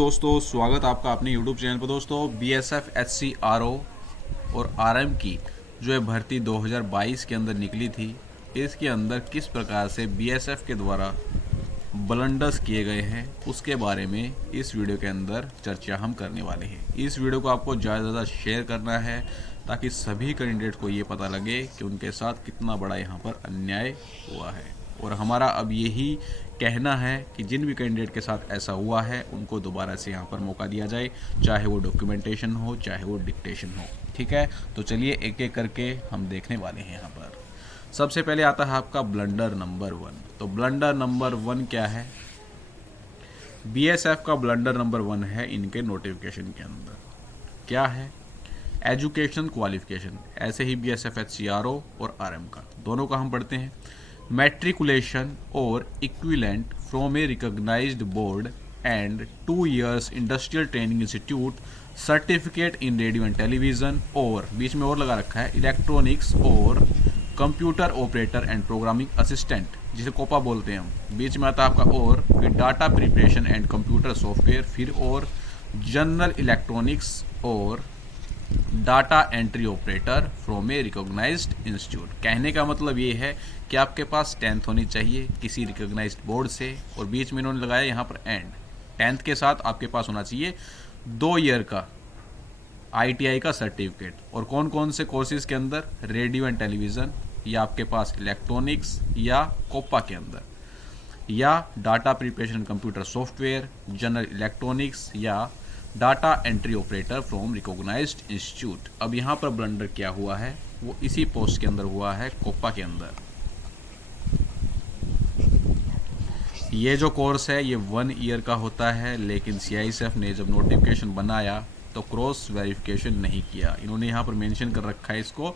दोस्तों स्वागत आपका अपने YouTube चैनल पर। दोस्तों BSF HCRO और RM की जो है भर्ती 2022 के अंदर निकली थी, इसके अंदर किस प्रकार से BSF के द्वारा ब्लंडर्स किए गए हैं उसके बारे में इस वीडियो के अंदर चर्चा हम करने वाले हैं। इस वीडियो को आपको ज़्यादा से ज़्यादा शेयर करना है ताकि सभी कैंडिडेट को ये पता लगे कि उनके साथ कितना बड़ा यहाँ पर अन्याय हुआ है। और हमारा अब यही कहना है कि जिन भी कैंडिडेट के साथ ऐसा हुआ है उनको दोबारा से यहाँ पर मौका दिया जाए, चाहे वो डॉक्यूमेंटेशन हो चाहे वो डिक्टेशन हो। ठीक है, तो चलिए एक एक करके हम देखने वाले हैं। यहाँ पर सबसे पहले आता है आपका ब्लंडर नंबर 1। तो ब्लंडर नंबर 1 क्या है? BSF का ब्लंडर नंबर 1 है इनके नोटिफिकेशन के अंदर क्या है? Education qualification. ऐसे ही BSF HCRO और RM का दोनों का हम पढ़ते हैं। मैट्रिकुलेशन और equivalent from a recognised board and 2 years industrial training institute, certificate in radio and television, और बीच में और लगा रखा है इलेक्ट्रॉनिक्स और computer operator and programming assistant, जिसे कोपा बोलते हैं हम। बीच में आता है आपका और फिर data preparation and computer software, फिर और जनरल इलेक्ट्रॉनिक्स और data entry operator from a recognised institute. कहने का मतलब ये है कि आपके पास 10th होनी चाहिए किसी रिकॉग्नाइज्ड बोर्ड से, और बीच में इन्होंने लगाया यहाँ पर एंड 10th के साथ आपके पास होना चाहिए 2 year का ITI का सर्टिफिकेट। और कौन कौन से कोर्सेज के अंदर? रेडियो एंड टेलीविज़न, या आपके पास इलेक्ट्रॉनिक्स या कोपा के अंदर, या data preparation computer software, general electronics, या data entry operator from recognised institute. अब यहाँ पर ब्लंडर क्या हुआ है वो इसी पोस्ट के अंदर हुआ है, कोपा के अंदर। ये जो कोर्स है ये 1 year का होता है, लेकिन CISF ने जब नोटिफिकेशन बनाया तो क्रॉस वेरिफिकेशन नहीं किया। इन्होंने यहाँ पर मेंशन कर रखा है इसको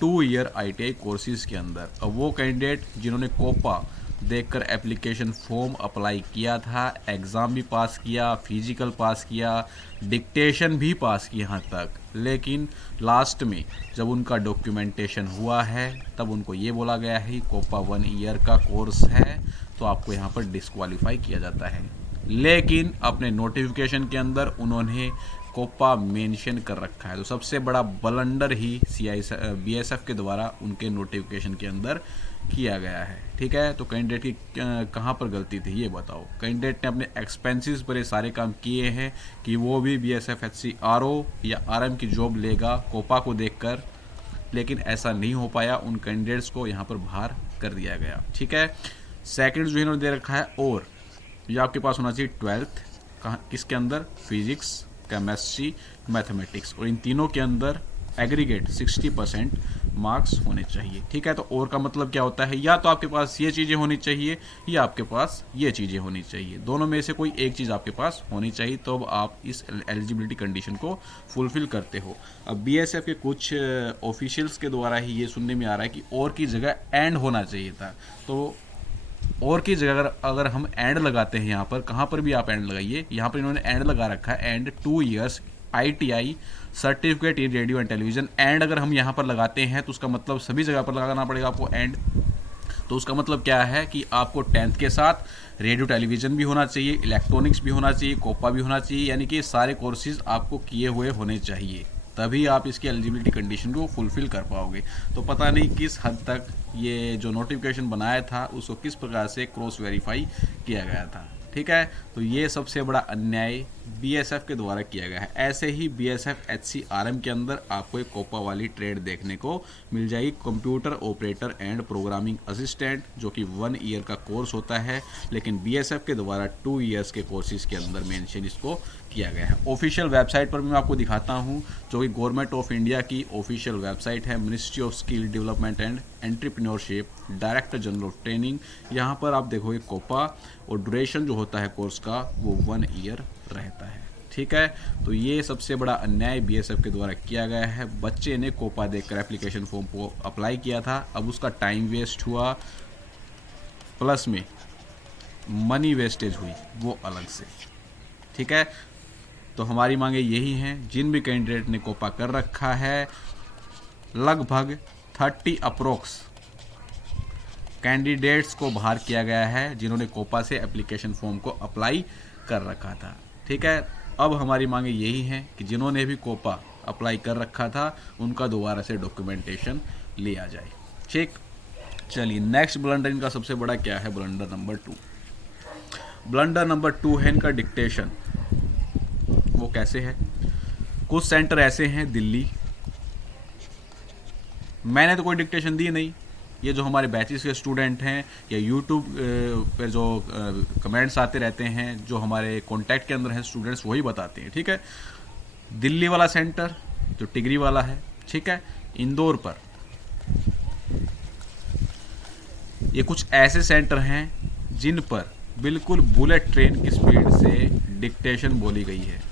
2 year ITI कोर्सेज के अंदर। अब वो कैंडिडेट जिन्होंने कोपा देखकर एप्लीकेशन फॉर्म अप्लाई किया था, एग्ज़ाम भी पास किया, फिजिकल पास किया, डिक्टेशन भी पास की यहाँ तक, लेकिन लास्ट में जब उनका डॉक्यूमेंटेशन हुआ है तब उनको ये बोला गया है कि कोपा 1 year का कोर्स है, तो आपको यहाँ पर डिस्क्वालीफाई किया जाता है। लेकिन अपने नोटिफिकेशन के अंदर उन्होंने कोपा मेंशन कर रखा है, तो सबसे बड़ा ब्लंडर ही BSF के द्वारा उनके नोटिफिकेशन के अंदर किया गया है। ठीक है, तो कैंडिडेट की कहाँ पर गलती थी ये बताओ। कैंडिडेट ने अपने एक्सपेंसेस पर ये सारे काम किए हैं कि वो भी BSF HCRO या RM की जॉब लेगा कोपा को देखकर, लेकिन ऐसा नहीं हो पाया। उन कैंडिडेट्स को यहाँ पर बाहर कर दिया गया। ठीक है, सेकंड जो इन्होंने दे रखा है, और ये आपके पास होना चाहिए 12th कहाँ किसके अंदर? फिजिक्स, केमिस्ट्री, मैथमेटिक्स, और इन तीनों के अंदर एग्रीगेट 60% मार्क्स होने चाहिए। ठीक है, तो और का मतलब क्या होता है? या तो आपके पास ये चीज़ें होनी चाहिए या आपके पास ये चीज़ें होनी चाहिए, दोनों में से कोई एक चीज़ आपके पास होनी चाहिए, तो अब आप इस एलिजिबिलिटी कंडीशन को फुलफिल करते हो। अब BSF के कुछ ऑफिशियल्स के द्वारा ही ये सुनने में आ रहा है कि और की जगह एंड होना चाहिए था। तो और की जगह अगर हम एंड लगाते हैं, यहाँ पर कहाँ पर भी आप एंड लगाइए, यहाँ पर इन्होंने एंड लगा रखा है and 2 years ITI certificate in radio and television. And अगर हम यहाँ पर लगाते हैं तो उसका मतलब सभी जगह पर लगाना पड़ेगा आपको एंड। तो उसका मतलब क्या है कि आपको 10th के साथ रेडियो टेलीविज़न भी होना चाहिए, इलेक्ट्रॉनिक्स भी होना चाहिए, कोपा भी होना चाहिए, यानी कि सारे कोर्सेज आपको किए हुए होने चाहिए, तभी आप इसकी एलिजिबिलिटी कंडीशन को फुलफिल कर पाओगे। तो पता नहीं किस हद तक ये जो नोटिफिकेशन बनाया था उसको किस प्रकार से क्रॉस वेरीफाई किया गया था। ठीक है, तो ये सबसे बड़ा अन्याय BSF के द्वारा किया गया है। ऐसे ही BSF HCRM के अंदर आपको एक कोपा वाली ट्रेड देखने को मिल जाएगी, computer operator and programming assistant, जो कि 1 year का कोर्स होता है, लेकिन BSF के द्वारा 2 years के कोर्सेज के अंदर मेंशन इसको किया गया है। ऑफिशियल वेबसाइट पर भी मैं आपको दिखाता हूँ, जो कि गवर्नमेंट ऑफ इंडिया की ऑफिशियल वेबसाइट है, ministry of skill development and entrepreneurship, director general of training. यहाँ पर आप देखोगे कोपा, और ड्यूरेशन जो होता है कोर्स का वो 1 year रहता है। ठीक है, तो ये सबसे बड़ा अन्याय BSF के द्वारा किया गया है। बच्चे ने कोपा देखकर एप्लीकेशन फॉर्म को अप्लाई किया था, अब उसका टाइम वेस्ट हुआ, प्लस में मनी वेस्टेज हुई वो अलग से। ठीक है, तो हमारी मांगे यही हैं, जिन भी कैंडिडेट ने कोपा कर रखा है, लगभग 30 अप्रोक्स कैंडिडेट्स को बाहर किया गया है जिन्होंने कोपा से एप्लीकेशन फॉर्म को अप्लाई कर रखा था। ठीक है। अब हमारी मांगे यही हैं कि जिन्होंने भी कोपा अप्लाई कर रखा था उनका दोबारा से डॉक्यूमेंटेशन लिया जाए। ठीक, चलिए नेक्स्ट ब्लंडर इनका सबसे बड़ा क्या है, ब्लंडर नंबर 2। ब्लंडर नंबर 2 है इनका डिक्टेशन। वो कैसे है, कुछ सेंटर ऐसे हैं दिल्ली, मैंने तो कोई डिक्टेशन दी नहीं, ये जो हमारे बैचेस के स्टूडेंट हैं या यूट्यूब पर जो कमेंट्स आते रहते हैं, जो हमारे कॉन्टैक्ट के अंदर हैं स्टूडेंट्स, वही बताते हैं। ठीक है, दिल्ली वाला सेंटर जो टिगरी वाला है, ठीक है, इंदौर पर ये कुछ ऐसे सेंटर हैं जिन पर बिल्कुल बुलेट ट्रेन की स्पीड से डिक्टेशन बोली गई है।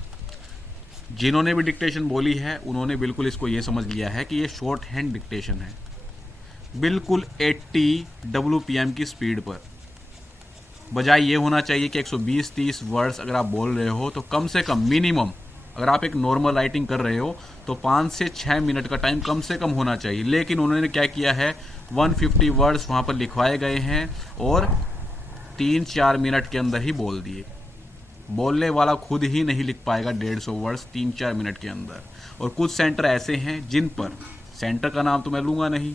जिन्होंने भी डिक्टेशन बोली है उन्होंने बिल्कुल इसको ये समझ लिया है कि ये शॉर्ट हैंड डिक्टेशन है, बिल्कुल 80 WPM की स्पीड पर। बजाय ये होना चाहिए कि 120-30 वर्ड्स अगर आप बोल रहे हो तो कम से कम मिनिमम, अगर आप एक नॉर्मल राइटिंग कर रहे हो तो 5 से 6 मिनट का टाइम कम से कम होना चाहिए। लेकिन उन्होंने क्या किया है, 150 वर्ड्स वहाँ पर लिखवाए गए हैं और 3-4 मिनट के अंदर ही बोल दिए। बोलने वाला खुद ही नहीं लिख पाएगा 150 वर्ड्स 3-4 मिनट के अंदर। और कुछ सेंटर ऐसे हैं जिन पर, सेंटर का नाम तो मैं लूँगा नहीं,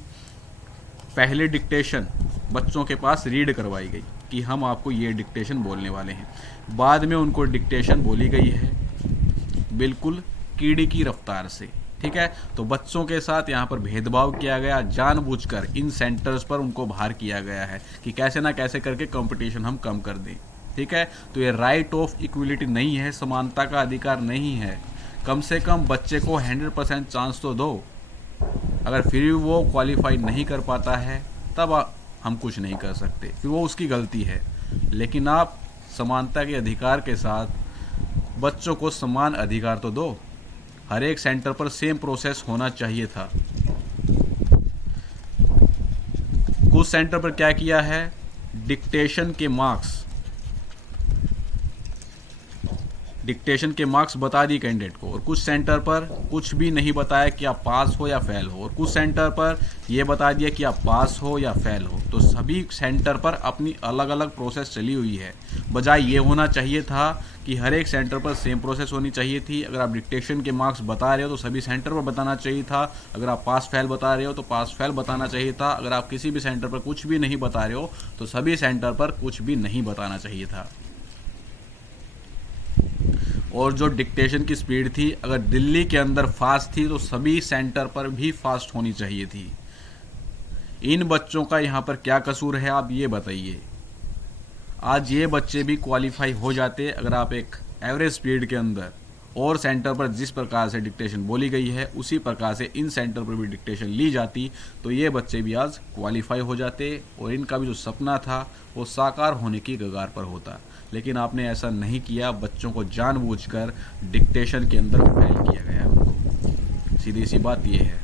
पहले डिक्टेशन बच्चों के पास रीड करवाई गई कि हम आपको ये डिक्टेशन बोलने वाले हैं, बाद में उनको डिक्टेशन बोली गई है बिल्कुल कीड़ी की रफ्तार से। ठीक है, तो बच्चों के साथ यहाँ पर भेदभाव किया गया, जानबूझकर इन सेंटर्स पर उनको बाहर किया गया है कि कैसे ना कैसे करके कंपटीशन हम कम कर दें। ठीक है, तो ये राइट ऑफ इक्वलिटी नहीं है, समानता का अधिकार नहीं है। कम से कम बच्चे को 100% चांस तो दो। अगर फिर वो क्वालिफाई नहीं कर पाता है तब हम कुछ नहीं कर सकते, फिर वो उसकी गलती है। लेकिन आप समानता के अधिकार के साथ बच्चों को समान अधिकार तो दो। हर एक सेंटर पर सेम प्रोसेस होना चाहिए था। कुछ सेंटर पर क्या किया है, डिक्टेशन के मार्क्स बता दी कैंडिडेट को, और कुछ सेंटर पर कुछ भी नहीं बताया कि आप पास हो या फेल हो, और कुछ सेंटर पर यह बता दिया कि आप पास हो या फेल हो। तो सभी सेंटर पर अपनी अलग अलग प्रोसेस चली हुई है। बजाय ये होना चाहिए था कि हर एक सेंटर पर सेम प्रोसेस होनी चाहिए थी। अगर आप डिक्टेशन के मार्क्स बता रहे हो तो सभी सेंटर पर बताना चाहिए था। अगर आप पास फेल बता रहे हो तो पास फेल बताना चाहिए था। अगर आप किसी भी सेंटर पर कुछ भी नहीं बता रहे हो तो सभी सेंटर पर कुछ भी नहीं बताना चाहिए था। और जो डिक्टेशन की स्पीड थी, अगर दिल्ली के अंदर फास्ट थी तो सभी सेंटर पर भी फास्ट होनी चाहिए थी। इन बच्चों का यहाँ पर क्या कसूर है, आप ये बताइए। आज ये बच्चे भी क्वालिफाई हो जाते अगर आप एक एवरेज स्पीड के अंदर, और सेंटर पर जिस प्रकार से डिक्टेशन बोली गई है उसी प्रकार से इन सेंटर पर भी डिक्टेशन ली जाती तो ये बच्चे भी आज क्वालिफाई हो जाते और इनका भी जो सपना था वो साकार होने की कगार पर होता। लेकिन आपने ऐसा नहीं किया, बच्चों को जानबूझकर डिक्टेशन के अंदर फेल किया गया उनको। सीधी सी बात ये है।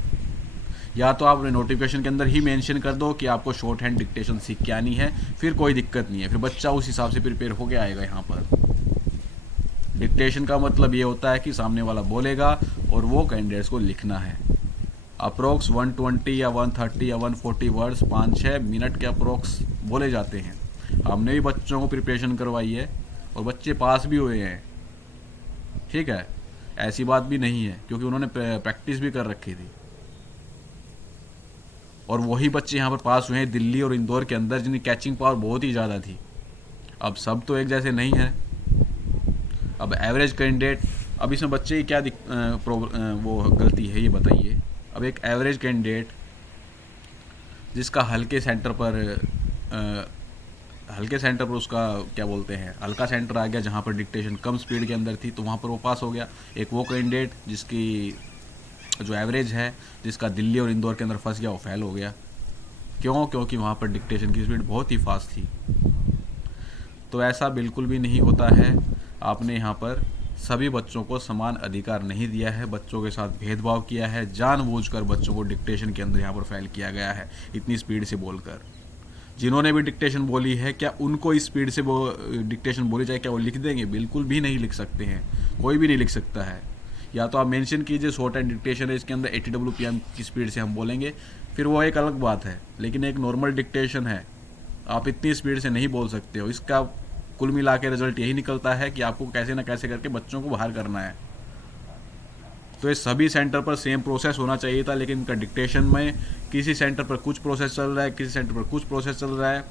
या तो आप नोटिफिकेशन के अंदर ही मेंशन कर दो कि आपको शॉर्ट हैंड डिक्टेशन सीख के आनी है, फिर कोई दिक्कत नहीं है, फिर बच्चा उस हिसाब से प्रिपेयर होके आएगा। यहाँ पर डिक्टेशन का मतलब ये होता है कि सामने वाला बोलेगा और वो कैंडिडेट्स को लिखना है। अप्रोक्स 120 या 130 या 140 वर्ड्स 5-6 मिनट के अप्रोक्स बोले जाते हैं। हमने भी बच्चों को प्रिपरेशन करवाई है और बच्चे पास भी हुए हैं। ठीक है, ऐसी बात भी नहीं है, क्योंकि उन्होंने प्रैक्टिस भी कर रखी थी। और वही बच्चे यहाँ पर पास हुए हैं दिल्ली और इंदौर के अंदर, जिनकी कैचिंग पावर बहुत ही ज़्यादा थी। अब सब तो एक जैसे नहीं है। अब एवरेज कैंडिडेट, अब इसमें बच्चे की क्या वो गलती है ये बताइए। अब एक एवरेज कैंडिडेट जिसका हल्के सेंटर पर उसका क्या बोलते हैं, हल्का सेंटर आ गया जहाँ पर डिक्टेशन कम स्पीड के अंदर थी तो वहाँ पर वो पास हो गया। एक वो कैंडिडेट जिसकी जो एवरेज है, जिसका दिल्ली और इंदौर के अंदर फंस गया, वो फेल हो गया। क्यों? क्योंकि वहाँ पर डिक्टेशन की स्पीड बहुत ही फास्ट थी। तो ऐसा बिल्कुल भी नहीं होता है। आपने यहाँ पर सभी बच्चों को समान अधिकार नहीं दिया है, बच्चों के साथ भेदभाव किया है, जानबूझकर बच्चों को डिक्टेशन के अंदर यहाँ पर फेल किया गया है इतनी स्पीड से बोलकर। जिन्होंने भी डिक्टेशन बोली है, क्या उनको इस स्पीड से वो डिक्टेशन बोली जाए, क्या वो लिख देंगे? बिल्कुल भी नहीं लिख सकते हैं, कोई भी नहीं लिख सकता है। या तो आप मेंशन कीजिए शॉर्ट हैंड डिक्टेशन है, इसके अंदर 80 WPM की स्पीड से हम बोलेंगे, फिर वो एक अलग बात है। लेकिन एक नॉर्मल डिक्टेशन है, आप इतनी स्पीड से नहीं बोल सकते हो। इसका कुल मिला के रिजल्ट यही निकलता है कि आपको कैसे ना कैसे करके बच्चों को बाहर करना है। तो ये सभी सेंटर पर सेम प्रोसेस होना चाहिए था, लेकिन इनका डिक्टेशन में किसी सेंटर पर कुछ प्रोसेस चल रहा है, किसी सेंटर पर कुछ प्रोसेस चल रहा है।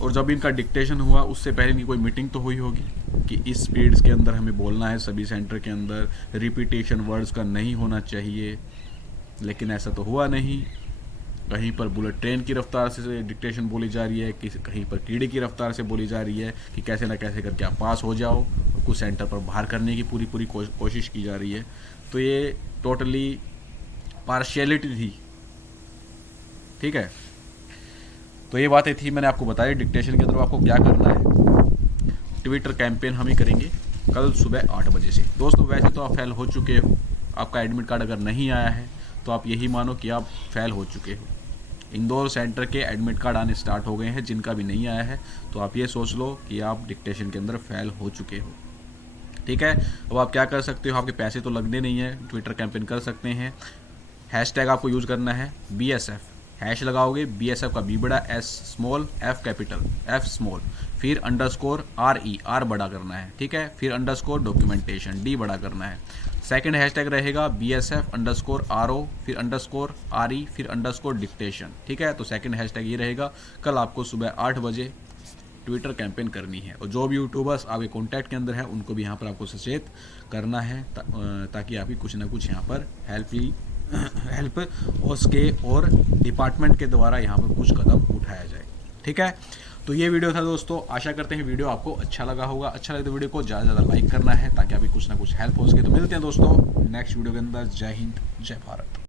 और जब इनका डिक्टेशन हुआ उससे पहले इनकी कोई मीटिंग तो हुई होगी कि इस स्पीड्स के अंदर हमें बोलना है, सभी सेंटर के अंदर रिपीटेशन वर्ड्स का नहीं होना चाहिए, लेकिन ऐसा तो हुआ नहीं। कहीं पर बुलेट ट्रेन की रफ्तार से डिक्टेशन बोली जा रही है, कहीं पर कीड़े की रफ्तार से बोली जा रही है कि कैसे ना कैसे करके आप पास हो जाओ, और कुछ सेंटर पर बाहर करने की पूरी कोशिश की जा रही है। तो ये टोटली पार्शियलिटी थी, ठीक है। तो ये बातें थी, मैंने आपको बताया डिक्टेशन के अंदर आपको क्या करना है। ट्विटर कैंपेन हम ही करेंगे कल सुबह 8 बजे से। दोस्तों वैसे तो आप फेल हो चुके हो, आपका एडमिट कार्ड अगर नहीं आया है तो आप यही मानो कि आप फेल हो चुके हो। इंदौर सेंटर के एडमिट कार्ड आने स्टार्ट हो गए हैं, जिनका भी नहीं आया है तो आप ये सोच लो कि आप डिक्टेशन के अंदर फेल हो चुके हो, ठीक है। अब आप क्या कर सकते हो, आपके पैसे तो लगने नहीं है, ट्विटर कैंपेन कर सकते हैं। हैशटैग आपको यूज़ करना है BSF, हैश लगाओगे BSF का B बड़ा, S small, F capital, F small, फिर अंडरस्कोर RE, R बड़ा करना है, ठीक है। फिर अंडरस्कोर डॉक्यूमेंटेशन, D बड़ा करना है। सेकंड हैशटैग रहेगा BSF अंडरस्कोर RO, फिर अंडरस्कोर RE, फिर अंडरस्कोर डिक्टेशन, ठीक है। तो सेकंड हैशटैग ये रहेगा। कल आपको सुबह 8 बजे ट्विटर कैंपेन करनी है, और जो भी यूट्यूबर्स आपके कॉन्टैक्ट के अंदर है उनको भी यहाँ पर आपको सचेत करना है, ताकि आपकी कुछ ना कुछ यहाँ पर हेल्प हो सके और डिपार्टमेंट के द्वारा यहाँ पर कुछ कदम उठाया जाए, ठीक है। तो ये वीडियो था दोस्तों, आशा करते हैं वीडियो आपको अच्छा लगा होगा। अच्छा लगे तो वीडियो को ज़्यादा से ज़्यादा लाइक करना है ताकि आपकी कुछ ना कुछ हेल्प हो सके। तो मिलते हैं दोस्तों नेक्स्ट वीडियो के अंदर। जय हिंद, जय भारत।